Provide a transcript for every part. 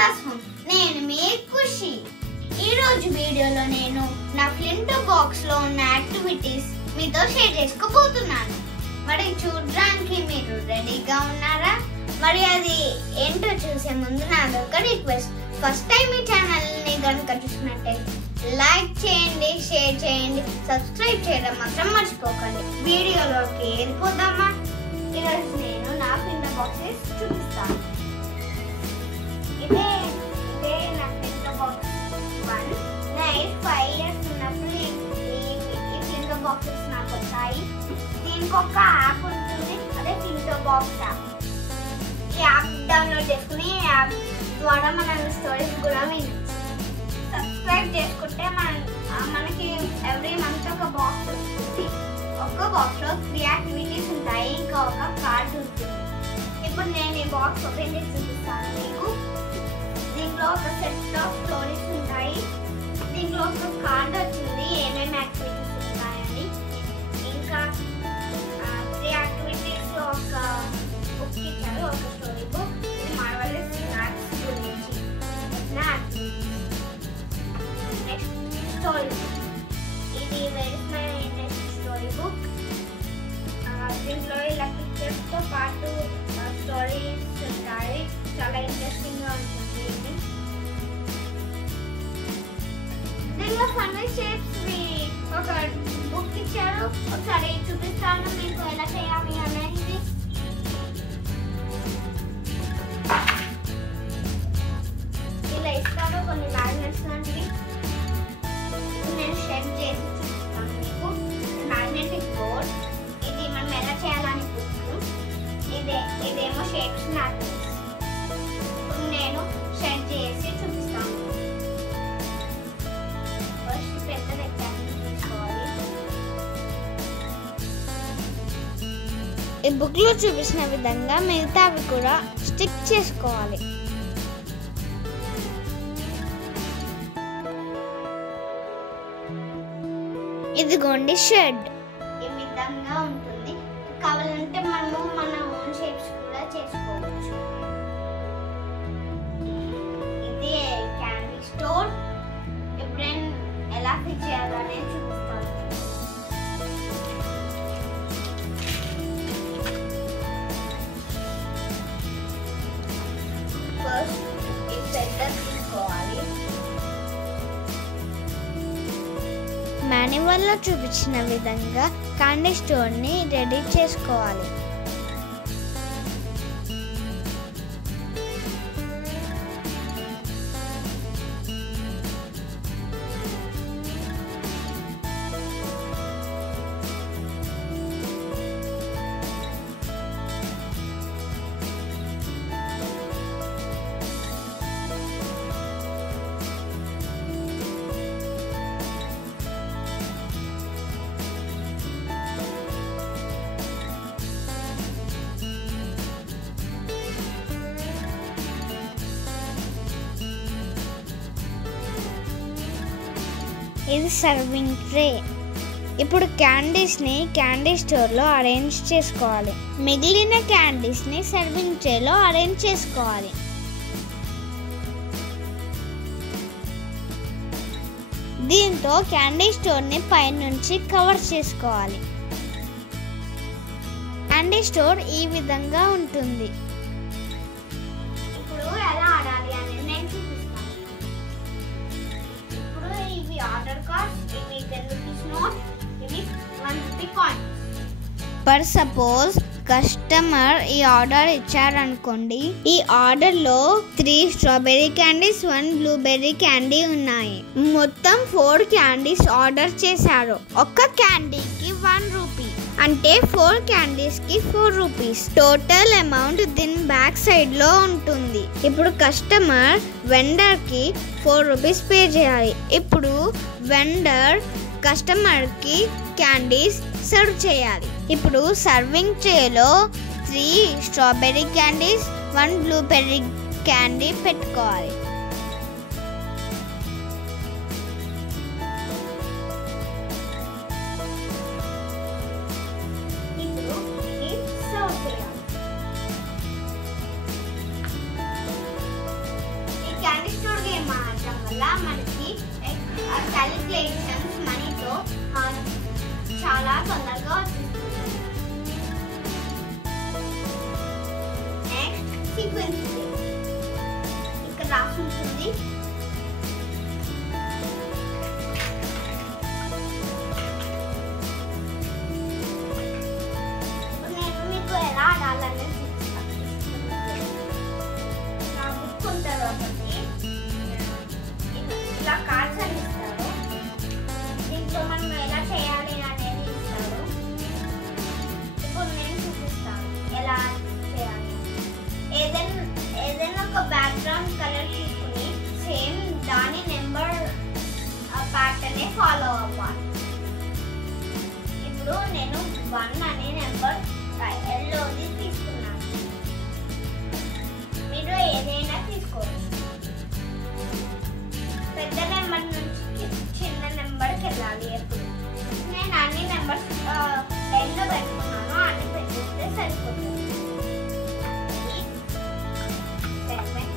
తస్వం నేను మీ ఖుషి. ఈరోజు వీడియోలో నేను నా ఫ్లింట్ బాక్స్ లో ఉన్న యాక్టివిటీస్ మీతో షేర్ చేసుకోబోతున్నాను. మరి చూడడానికి మీరు రెడీగా ఉన్నారా? మరి అది ఏంటో చూసే ముందు నాదొక రిక్వెస్ట్. ఫస్ట్ టైం ఈ ఛానల్ ని కనుక చూసినట్టయితే లైక్ చేయండి, షేర్ చేయండి, సబ్స్క్రైబ్ చేయడం మాత్రం మర్చిపోకండి. వీడియోలోకి వెళ్ళిపోదామా? ఈరోజు నేను నా ఫ్లింట్ బాక్సెస్ చూపిస్తాను. ఇదే నా ఫ్లింట్ బాక్స్ 1. నేను 5 years ఉన్నప్పుడు ఈ ఫ్లింట్ బాక్సెస్ నాకు వచ్చాయి. దీనికి ఒక యాప్ ఉంటుంది, అదే ఫ్లింట్ బాక్స్ యాప్. ఈ యాప్ డౌన్లోడ్ చేసుకుని ఈ యాప్ ద్వారా మన స్టోరీస్ కూడా వినొచ్చు. సబ్స్క్రైబ్ చేసుకుంటే మనకి ఎవ్రీ మంత్ ఒక బాక్స్ వస్తుంది. ఒక్క బాక్స్ లో 3 యాక్టివిటీస్ ఉంటాయి, ఇంకా ఒక కార్డ్ ఉంటుంది. ఇప్పుడు నేను ఈ బాక్స్ ఓపెన్ చేసి చూపిస్తాను మీకు. దీంట్లో ఒక సెట్ ఆఫ్ స్టోరీస్ ఉంటాయి. దీంట్లో ఒక కార్డ్ వచ్చింది ఏమేమి యాక్టివిటీస్ ఉంటాయని. ఇంకా 3 యాక్టివిటీస్ లో ఒక బుక్ ఇచ్చారు, ఒక స్టోరీ బుక్. ఇది మార్వెలస్ స్నాక్స్ గురించి. Next story book. ఇది where is my next story book. దీంట్లో ఇలా పిక్చర్స్ తో పాటు స్టోరీస్ ఉంటాయి. చాలా ఇంట్రెస్టింగ్ గా ఉంటుంది. దీంట్లో ఫన్నీ షేప్స్ ఒక బుక్ ఇచ్చారు. ఒకసారి చూపిస్తాను మీకు ఎలా చేయాలి అనేది. ఇలా ఇస్తారు కొన్ని మ్యాగ్నెట్స్ లాంటివి. నేను షేప్ చేసి చూపిస్తాను మీకు. Magnetic board. ఇది మనం ఎలా చేయాలని బుక్. ఇదేమో షేప్స్ మ్యాగ్నెట్స్. ఇప్పుడు నేను షేప్ చేసి చూపిస్తాను. ఫస్ట్ పెద్ద రెక్టాంగిల్ తీసుకోవాలి. ఈ బుక్ లో చూపించిన విధంగా మిగతావి కూడా స్టిక్ చేసుకోవాలి. ఇదిగోండి షెడ్. ఈ విధంగా ఉంటుంది. కావాలంటే మనము మన ఓన్ షేప్స్ కూడా చేసుకోవచ్చు. ఇది క్యాండీ స్టోర్. ఇప్పుడు నేను ఎలా ఫిక్స్ చేయాలనే చూపిస్తాను. ఫస్ట్ ఈ సెంటర్ తీసుకోవాలి. మాన్యువల్ లో చూపించిన విధంగా క్యాండీ స్టోర్ ని రెడీ చేసుకోవాలి. ఇది సర్వింగ్ ట్రే. ఇప్పుడు క్యాండీస్ ని క్యాండీ స్టోర్ లో అరేంజ్ చేసుకోవాలి. మిగిలిన క్యాండీస్ ని సర్వింగ్ ట్రే లో అరేంజ్ చేసుకోవాలి. దీంతో క్యాండీ స్టోర్ ని పైనుంచి కవర్ చేసుకోవాలి. క్యాండీ స్టోర్ ఈ విధంగా ఉంటుంది. ఇప్పుడు ఎలా ఆడాలి అనేది నేను చూపిస్తాను. ఇప్పుడు ఇవి ఆర్డర్ కార్డ్స్, ఇవి 10 రూపీస్ నోట్, ఇవి 1 rupee coin. For suppose customer ఈ ఆర్డర్ ఇచ్చారనుకోండి. ఈ ఆర్డర్ లో 3 స్ట్రాబెర్రీ క్యాండీస్, 1 బ్లూబెర్రీ క్యాండీ ఉన్నాయి. మొత్తం 4 క్యాండీస్ ఆర్డర్ చేశారు. ఒక్క క్యాండీకి 1 రూపీ, అంటే 4 క్యాండీస్ కి 4 రూపీస్. టోటల్ అమౌంట్ దీని బ్యాక్ సైడ్ లో ఉంటుంది. ఇప్పుడు కస్టమర్ వెండర్ కి 4 రూపీస్ పే చేయాలి. ఇప్పుడు వెండర్ కస్టమర్ కి క్యాండీస్ సర్వ్ చేయాలి. ఇప్పుడు సర్వింగ్ ట్రేలో 3 స్ట్రాబెర్రీ క్యాండీస్, 1 బ్లూబెర్రీ క్యాండీ పెట్టుకోవాలి. ఇప్పుడు ఇది సర్వ్ చేయాలి. ఉంది. నేను మీకు ఎలా ఆడాలని నా బుక్ ఉంటుంది ఒకటి, ఇలా కార్డ్స్ అని ఇస్తారు. దీంట్లో మనం ఎలా చేయాలి అనేది ఇస్తారు. ఇప్పుడు నేను చూపిస్తాను ఎలా చేయాలి. ఏదైనా ఒక బ్యాక్గ్రౌండ్ కలర్ తీసుకుని సేమ్ దాని నెంబర్ ప్యాటర్న్ ఫాలో అవ్వాలి. ఇప్పుడు నేను 1 అనే నెంబర్ ఎల్లోది తీసుకున్నాను. మీరు ఏదైనా తీసుకోవచ్చు. పెద్ద నెంబర్ నుంచి చిన్న నెంబర్కి వెళ్ళాలి. ఎప్పుడు నేను అన్ని నెంబర్స్ లైన్లో పెట్టుకున్నాను, అన్ని పెట్టిస్తే సరిపోతుంది. 7 6 5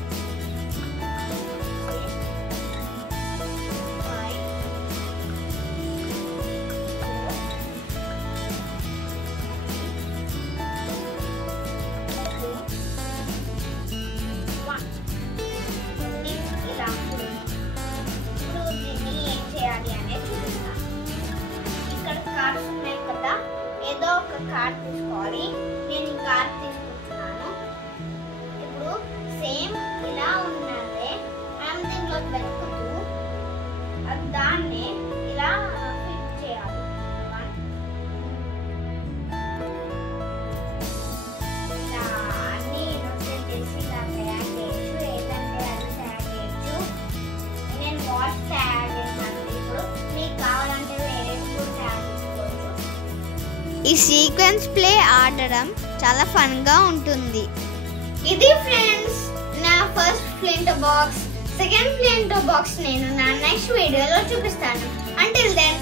4 3 2 1 ఇలా ఉంటుంది. ఇప్పుడు దీన్ని ఏం చేయాలి అనేది చూపిస్తాను. ఇక్కడ కార్డ్స్ ఉన్నాయి కదా, ఏదో ఒక కార్డ్ తీసుకోవాలి. నేను ఈ కార్డ్ తీసుకుంటున్నాను. ఇప్పుడు సేమ్ ఇలా ఉన్నదే మనం దీంట్లో వెతుకుతూ దాన్ని ఇలా ఫిట్ చేయాలి. ఇలా అన్ని రొటేట్ చేసి ఇలా తయారు చేయొచ్చు. ఏదంటే అది తయారు చేయొచ్చు. నేను వాచ్ తయారు చేశాను. ఇప్పుడు మీకు కావాలంటే వేరే కూడా తయారు చేసుకోవచ్చు. ఈ సీక్వెన్స్ ప్లే ఆడడం చాలా ఫన్గా ఉంటుంది. ఇది ఫ్రెండ్స్ నా first flint box. Second flint box నేను నా నెక్స్ట్ వీడియోలో చూపిస్తాను. Until then